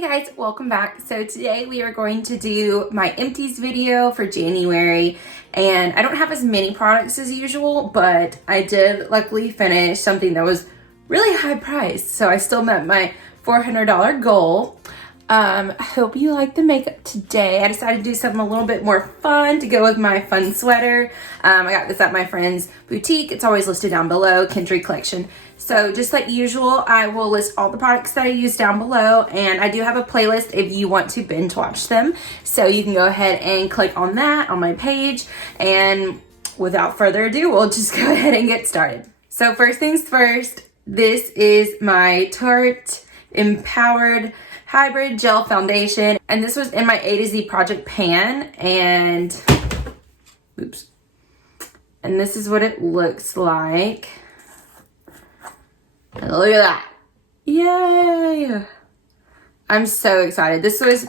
Hey guys, welcome back. So today we are going to do my Empties video for January, and I don't have as many products as usual, but I did luckily finish something that was really high priced, so I still met my $400 goal. I hope you like the makeup today. I decided to do something a little bit more fun to go with my fun sweater. I got this at my friend's boutique. It's always listed down below, Kindred Collection. So just like usual, I will list all the products that I use down below, and I do have a playlist if you want to binge watch them. So you can go ahead and click on that on my page, and without further ado, we'll just go ahead and get started. So first things first, this is my Tarte Empowered Hybrid Gel Foundation, and this was in my A to Z project pan, and oops, and this is what it looks like. Look at that. Yay! I'm so excited. This was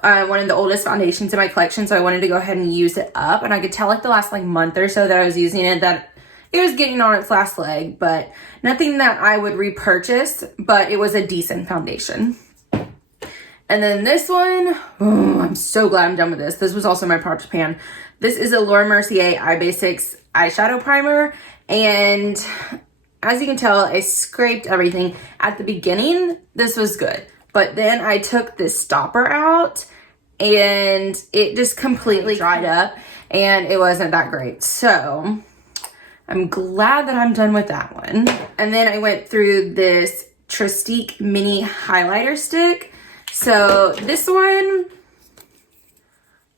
one of the oldest foundations in my collection, so I wanted to go ahead and use it up, and I could tell like the last like month or so that I was using it that it was getting on its last leg, but nothing that I would repurchase, but it was a decent foundation. And then this one, oh, I'm so glad I'm done with this. This was also my project pan. This is a Laura Mercier Eye Basics eyeshadow primer, and as you can tell, I scraped everything. At the beginning, this was good, but then I took this stopper out and it just completely dried up and it wasn't that great. So I'm glad that I'm done with that one. And then I went through this Trestique mini highlighter stick. So this one,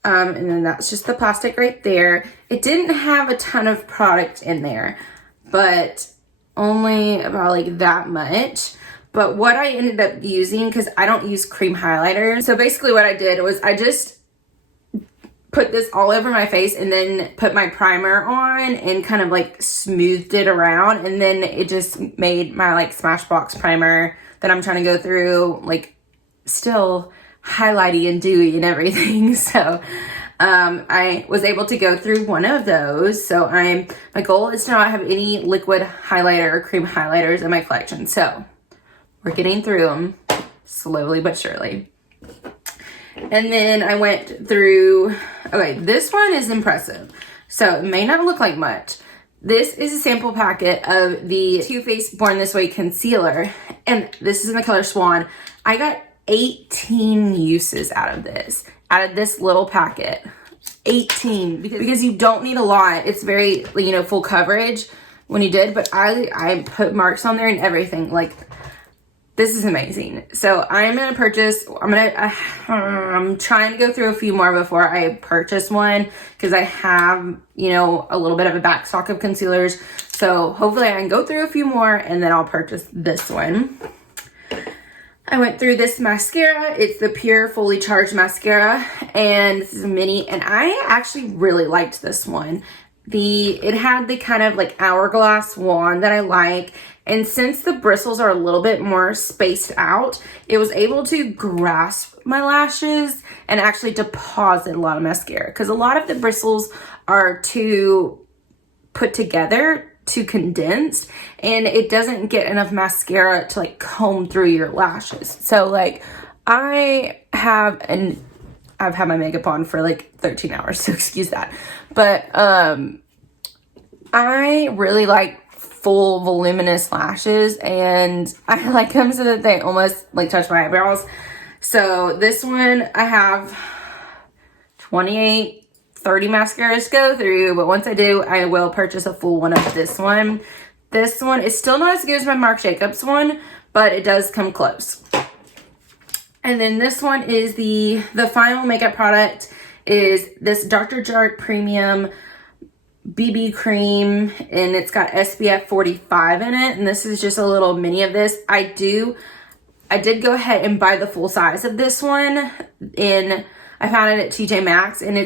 and then that's just the plastic right there. It didn't have a ton of product in there, but only about like that much. But what I ended up using, because I don't use cream highlighters, so basically what I did was I just put this all over my face and then put my primer on and kind of like smoothed it around, and then it just made my like Smashbox primer that I'm trying to go through like still highlighty and dewy and everything. So I was able to go through one of those. So my goal is to not have any liquid highlighter or cream highlighters in my collection. So we're getting through them slowly but surely. And then I went through, okay, this one is impressive. So it may not look like much. This is a sample packet of the Too Faced Born This Way concealer, and this is in the color Swan. I got 18 uses out of this little packet. 18, because you don't need a lot. It's very, you know, full coverage when you did, but I put marks on there and everything. Like, this is amazing. So I'm gonna purchase, I'm trying to go through a few more before I purchase one, because I have, you know, a little bit of a back stock of concealers. So hopefully I can go through a few more and then I'll purchase this one. I went through this mascara. It's the Pur Fully Charged Mascara, and this is a mini, and I actually really liked this one. It had the kind of like hourglass wand that I like, and since the bristles are a little bit more spaced out, it was able to grasp my lashes and actually deposit a lot of mascara, because a lot of the bristles are too put together, too condensed, and it doesn't get enough mascara to like comb through your lashes. So like I've had my makeup on for like 13 hours, so excuse that. But I really like full voluminous lashes, and I like them so that they almost like touch my eyebrows. So this one, I have 28 30 mascaras to go through, but once I do, I will purchase a full one of this one. This one is still not as good as my Marc Jacobs one, but it does come close. And then this one is the final makeup product is this Dr. Jart Premium BB cream, and it's got SPF 45 in it, and this is just a little mini of this. I did go ahead and buy the full size of this one I found it at TJ Maxx, and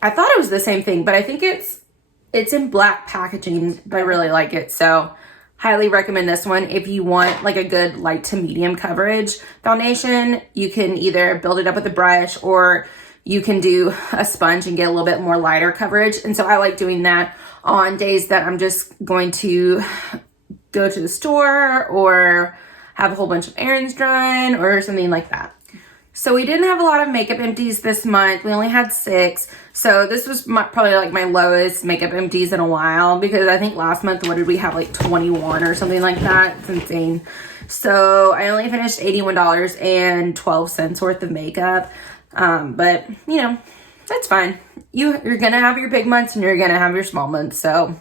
I thought it was the same thing, but I think it's in black packaging, but I really like it. So highly recommend this one. If you want like a good light to medium coverage foundation, you can either build it up with a brush, or you can do a sponge and get a little bit more lighter coverage. And so I like doing that on days that I'm just going to go to the store or have a whole bunch of errands done or something like that. So we didn't have a lot of makeup empties this month. We only had 6. So this was probably like my lowest makeup empties in a while, because I think last month, what did we have, like 21 or something like that? It's insane. So I only finished $81.12 worth of makeup. But you know, that's fine. You're gonna have your big months and you're gonna have your small months. So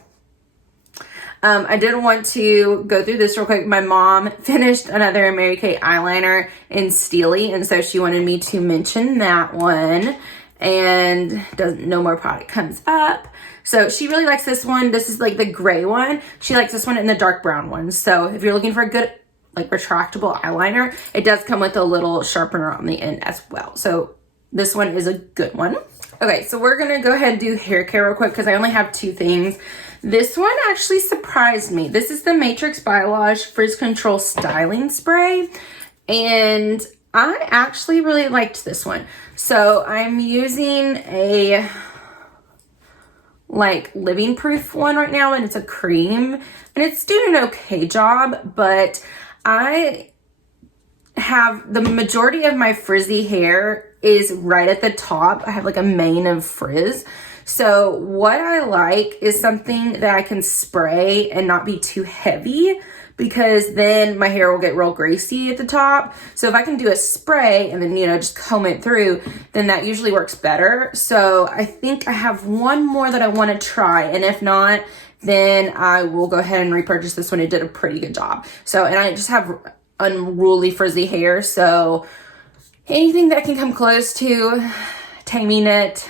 I did want to go through this real quick. My mom finished another Mary Kay eyeliner in Steely, and so she wanted me to mention that one. And no more product comes up. So she really likes this one. This is like the gray one. She likes this one in the dark brown one. So if you're looking for a good like retractable eyeliner, it does come with a little sharpener on the end as well. So this one is a good one. Okay, so we're gonna go ahead and do hair care real quick because I only have 2 things. This one actually surprised me. This is the Matrix Biolage Frizz Control Styling Spray, and I actually really liked this one. So I'm using a like living proof one right now, and it's a cream, and it's doing an okay job, but I have the majority of my frizzy hair is right at the top. I have like a mane of frizz. So what I like is something that I can spray and not be too heavy, because then my hair will get real greasy at the top. So if I can do a spray and then, you know, just comb it through, then that usually works better. So I think I have one more that I want to try, and if not, then I will go ahead and repurchase this one. It did a pretty good job. So, and I just have unruly frizzy hair, so anything that can come close to taming it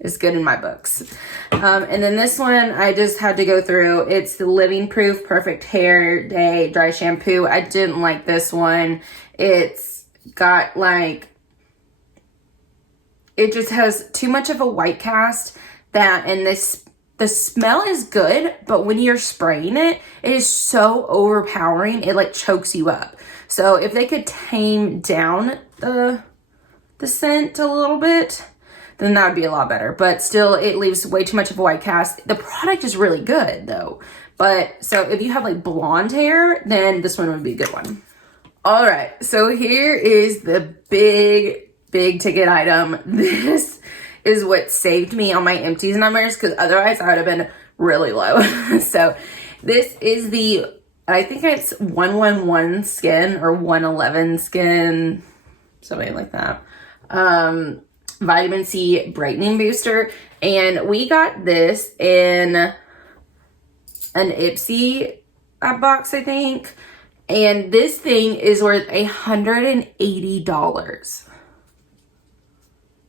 is good in my books. And then this one I just had to go through. It's the Living Proof Perfect Hair Day Dry Shampoo. I didn't like this one. It's got like, it just has too much of a white cast, and the smell is good, but when you're spraying it, it is so overpowering. It like chokes you up. So if they could tame down the scent a little bit, then that would be a lot better. But still, it leaves way too much of a white cast. The product is really good though. But so if you have like blonde hair, then this one would be a good one. All right, so here is the big ticket item. This is what saved me on my empties numbers, because otherwise I would have been really low. So this is the, I think it's 111 Skin or 111 Skin, something like that. Vitamin C brightening booster, and we got this in an Ipsy box, I think, and this thing is worth $180.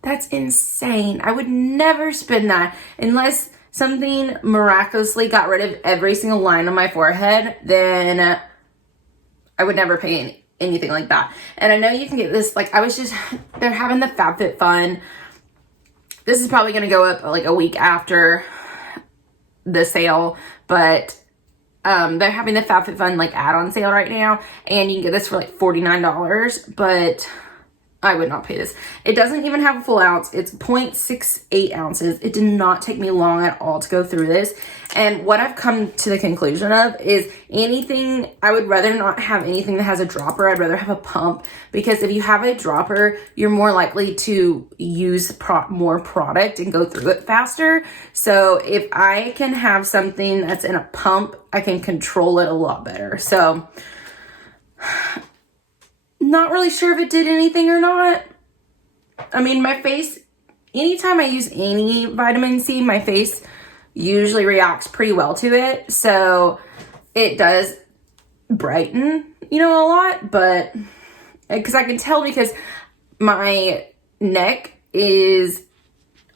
That's insane. I would never spend that unless something miraculously got rid of every single line on my forehead. Then I would never pay anything like that. And I know you can get this, like, they're having the FabFitFun. This is probably going to go up like a week after the sale, but they're having the FabFitFun like add-on sale right now, and you can get this for like $49, but I would not pay this. It doesn't even have a full ounce. It's 0.68 ounces. It did not take me long at all to go through this. And what I've come to the conclusion of is anything, I would rather not have anything that has a dropper. I'd rather have a pump, because if you have a dropper, you're more likely to use more product and go through it faster. So if I can have something that's in a pump, I can control it a lot better. So not really sure if it did anything or not. I mean, my face, anytime I use any vitamin C, my face usually reacts pretty well to it. So it does brighten, you know, a lot, but because I can tell, because my neck is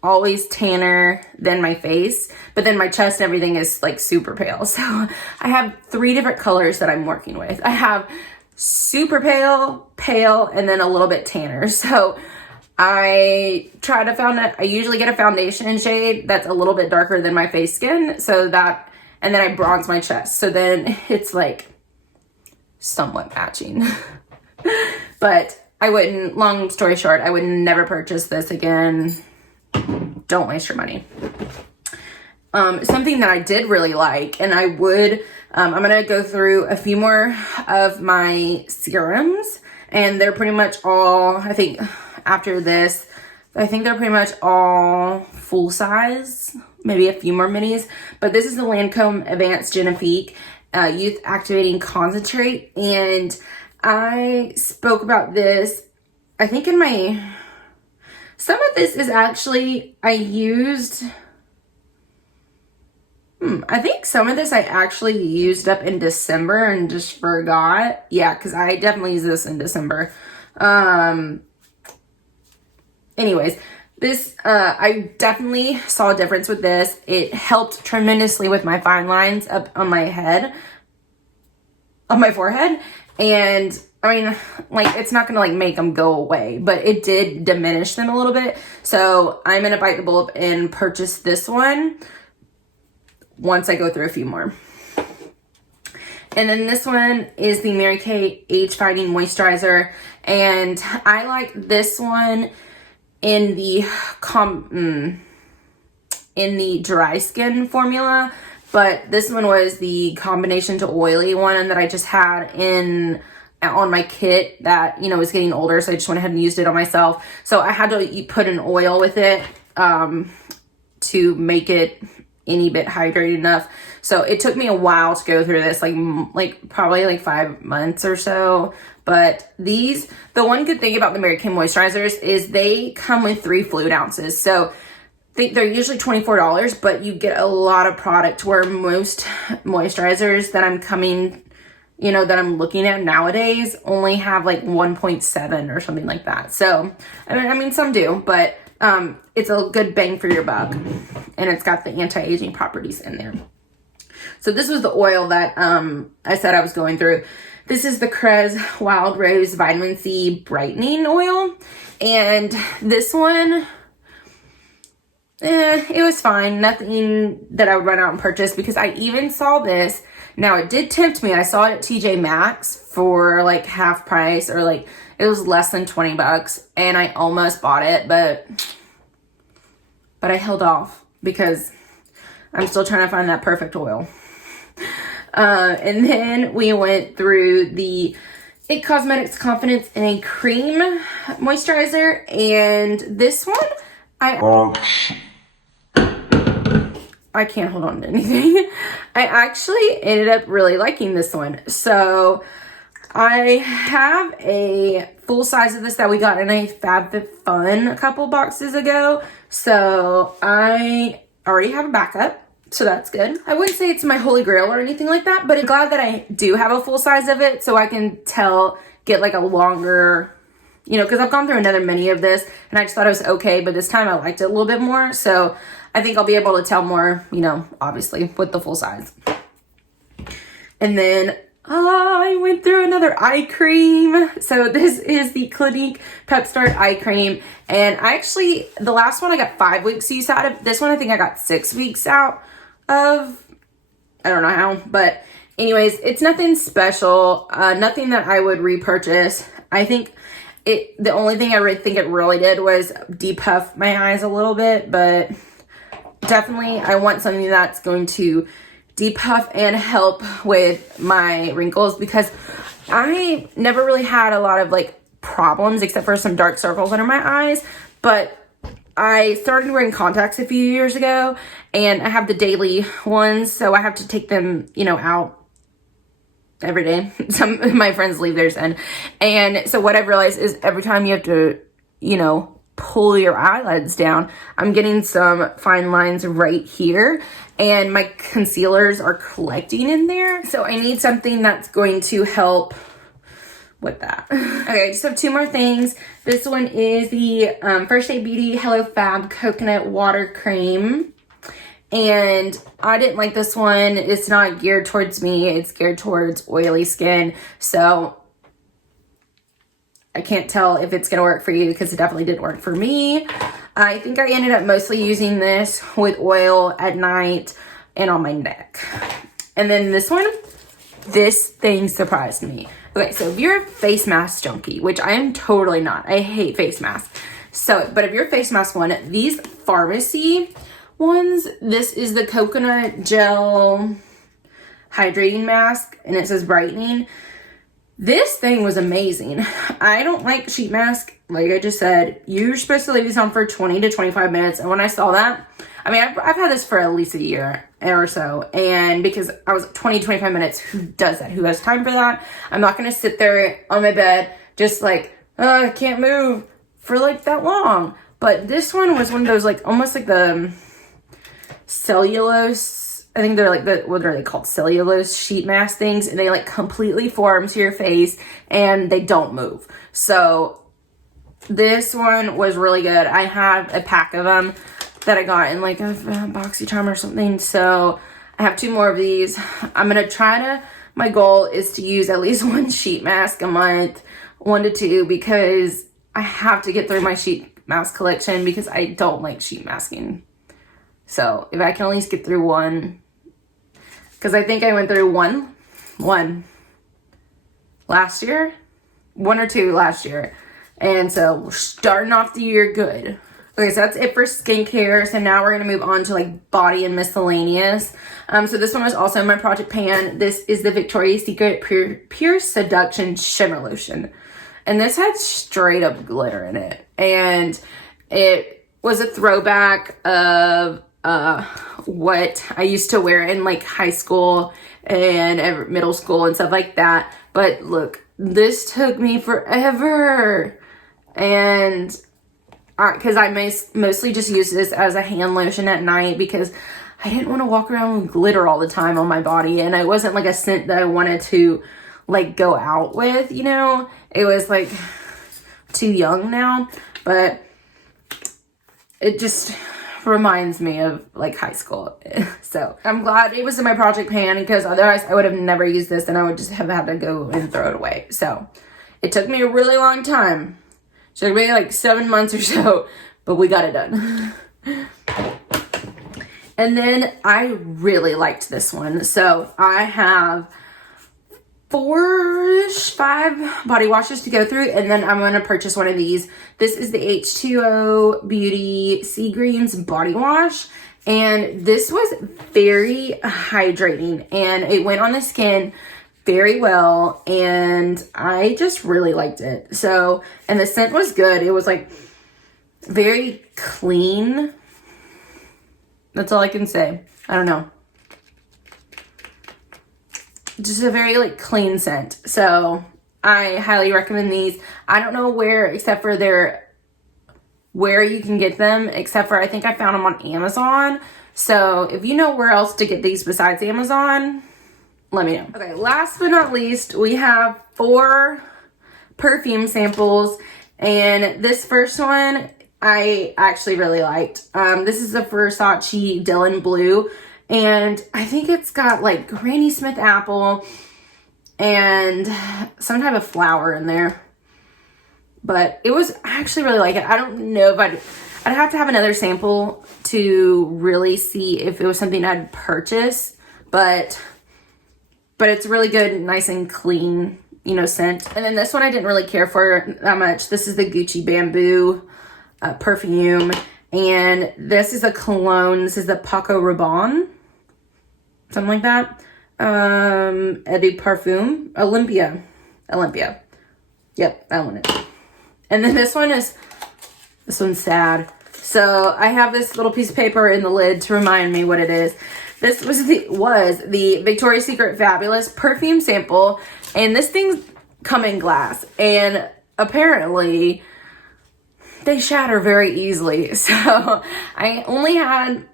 always tanner than my face, but then my chest and everything is like super pale. So I have 3 different colors that I'm working with. I have super pale, and then a little bit tanner. So I usually get a foundation shade that's a little bit darker than my face skin, so that, and then I bronze my chest, so then it's like somewhat matching. But I wouldn't, long story short, I would never purchase this again. Don't waste your money. Something that I did really like, and I'm gonna go through a few more of my serums And they're pretty much all, I think after this, I think they're pretty much all full size, maybe a few more minis. But this is the Lancôme Advanced Genifique Youth Activating Concentrate. And I spoke about this, I think in my, some of this is actually, I used, I think some of this I actually used up in December and just forgot. Yeah, because I definitely used this in December. Anyways, this, I definitely saw a difference with this. It helped tremendously with my fine lines up on my head, on my forehead. And I mean, like, it's not gonna like make them go away, but it did diminish them a little bit. So I'm gonna bite the bullet and purchase this one once I go through a few more. And then this one is the Mary Kay Age Fighting Moisturizer. And I like this one in the dry skin formula, but this one was the combination to oily one that I just had on my kit that, you know, was getting older, so I just went ahead and used it on myself. So I had to put an oil with it to make it any bit hydrated enough. So it took me a while to go through this, like probably like 5 months or so. But these, the one good thing about the Mary Kay moisturizers is they come with 3 fluid ounces. So they're usually $24, but you get a lot of product, where most moisturizers that that I'm looking at nowadays only have like 1.7 or something like that. So, I mean, some do, but it's a good bang for your buck. And it's got the anti-aging properties in there. So this was the oil that I said I was going through. This is the Korres Wild Rose Vitamin C Brightening Oil. And this one, it was fine. Nothing that I would run out and purchase, because I even saw this. Now, it did tempt me. I saw it at TJ Maxx for like half price, or like it was less than 20 bucks. And I almost bought it, but I held off because I'm still trying to find that perfect oil. And then we went through the IT Cosmetics Confidence in a Cream Moisturizer. And this one, I can't hold on to anything. I actually ended up really liking this one. So I have a full size of this that we got in a FabFitFun a couple boxes ago. So I already have a backup. So that's good. I wouldn't say it's my holy grail or anything like that, but I'm glad that I do have a full size of it, so I can get like a longer, because I've gone through another mini of this and I just thought it was okay, but this time I liked it a little bit more. So I think I'll be able to tell more, obviously with the full size. And then I went through another eye cream. So this is the Clinique Pep-Start Eye Cream. And the last one I got 5 weeks use out of. This one I think I got 6 weeks out of. I don't know how, but anyways, it's nothing special. Nothing that I would repurchase. I think the only thing I think it really did was depuff my eyes a little bit, but definitely I want something that's going to depuff and help with my wrinkles, because I never really had a lot of like problems except for some dark circles under my eyes. But I started wearing contacts a few years ago, and I have the daily ones, so I have to take them, out every day. Some of my friends leave theirs in. And so what I've realized is every time you have to, pull your eyelids down, I'm getting some fine lines right here, and my concealers are collecting in there. So I need something that's going to help with that. Okay, I just have 2 more things. This one is the First Aid Beauty Hello Fab Coconut Water Cream. And I didn't like this one. It's not geared towards me. It's geared towards oily skin. So I can't tell if it's going to work for you, because it definitely didn't work for me. I think I ended up mostly using this with oil at night and on my neck. And then this one, this thing surprised me. Okay, so if you're a face mask junkie, which I am totally not. I hate face masks. But if you're a face mask one, these Farmacy ones, this is the coconut gel hydrating mask, and it says brightening. This thing was amazing. I don't like sheet mask. Like I just said, you're supposed to leave this on for 20 to 25 minutes. And when I saw that, I mean, I've had this for at least a year or so. And because I was 20, 25 minutes, who does that? Who has time for that? I'm not going to sit there on my bed just like, oh, I can't move for like that long. But this one was one of those like, almost like the cellulose, I think they're like the, what are they called? Cellulose sheet mask things. And they like completely form to your face and they don't move. So this one was really good. I have a pack of them that I got in like a BoxyCharm or something. So I have 2 more of these. I'm going to try to, my goal is to use at least 1 sheet mask a month, 1 to 2, because I have to get through my sheet mask collection because I don't like sheet masking. So if I can at least get through 1, because I think I went through one last year, 1 or 2 last year. And so we're starting off the year good. Okay, so that's it for skincare. So now we're going to move on to like body and miscellaneous. So this one was also in my project pan. This is the Victoria's Secret Pure Seduction Shimmer Lotion. And this had straight up glitter in it. And it was a throwback of what I used to wear in like high school and middle school and stuff like that. But look, this took me forever. And because I mostly just use this as a hand lotion at night because I didn't want to walk around with glitter all the time on my body. And it wasn't like a scent that I wanted to like go out with, you know. It was like too young now, but it just reminds me of like high school. So I'm glad it was in my project pan because otherwise I would have never used this and I would just have had to go and throw it away. So it took me a really long time. It took me like 7 months or so, but we got it done. And then I really liked this one. So I have 5 body washes to go through, and then I'm going to purchase one of these. This is the H2O Beauty Sea Greens body wash, and this was very hydrating and it went on the skin very well, and I just really liked it. So, and the scent was good. It was like very clean. That's all I can say. I don't know. Just a very like clean scent. So I highly recommend these. I don't know where except for where you can get them, except for I think I found them on Amazon. So if you know where else to get these besides Amazon, let me know. Okay, last but not least, we have 4 perfume samples, and this first one I actually really liked. This is the Versace Dylan Blue. And I think it's got like Granny Smith apple and some type of flower in there. But it was, I actually really like it. I don't know if I'd have to have another sample to really see if it was something I'd purchase. But it's really good, nice and clean, you know, scent. And then this one I didn't really care for that much. This is the Gucci Bamboo perfume. And this is a cologne. This is the Paco Rabanne. Something like that. Eau Parfum. Olympia. Yep, that one is. And then this one's sad. So I have this little piece of paper in the lid to remind me what it is. This was the Victoria's Secret Fabulous perfume sample. And this thing's come in glass. And apparently they shatter very easily. So I only had,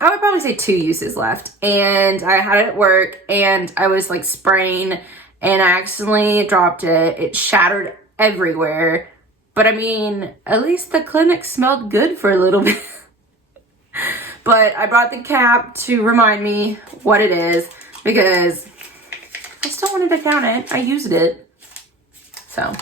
I would probably say 2 uses left. And I had it at work and I was like spraying and I accidentally dropped it. It shattered everywhere. But I mean, at least the Clinique smelled good for a little bit. But I brought the cap to remind me what it is because I still wanted to count it. I used it. So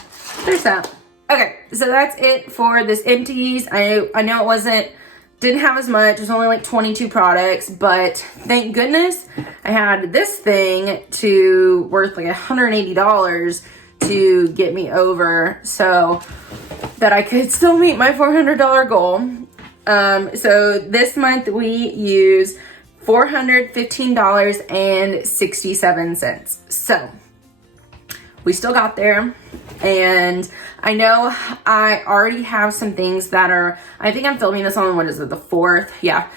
there's that. Okay, so that's it for this Empties. I know it didn't have as much. It was only like 22 products, but thank goodness I had this thing worth like $180 to get me over so that I could still meet my $400 goal. So this month we use $415.67. So we still got there. And I know I already have some things that are, I think I'm filming this on, what is it, the 4th? Yeah.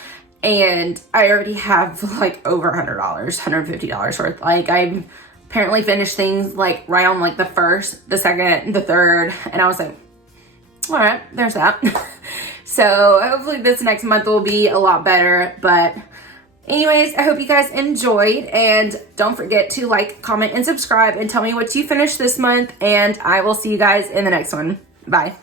And I already have like over $100, $150 worth. Like I've apparently finished things like right on like the 1st, the 2nd, the 3rd. And I was like, all right, there's that. So hopefully this next month will be a lot better. But anyways, I hope you guys enjoyed, and don't forget to like, comment, and subscribe, and tell me what you finished this month, and I will see you guys in the next one. Bye.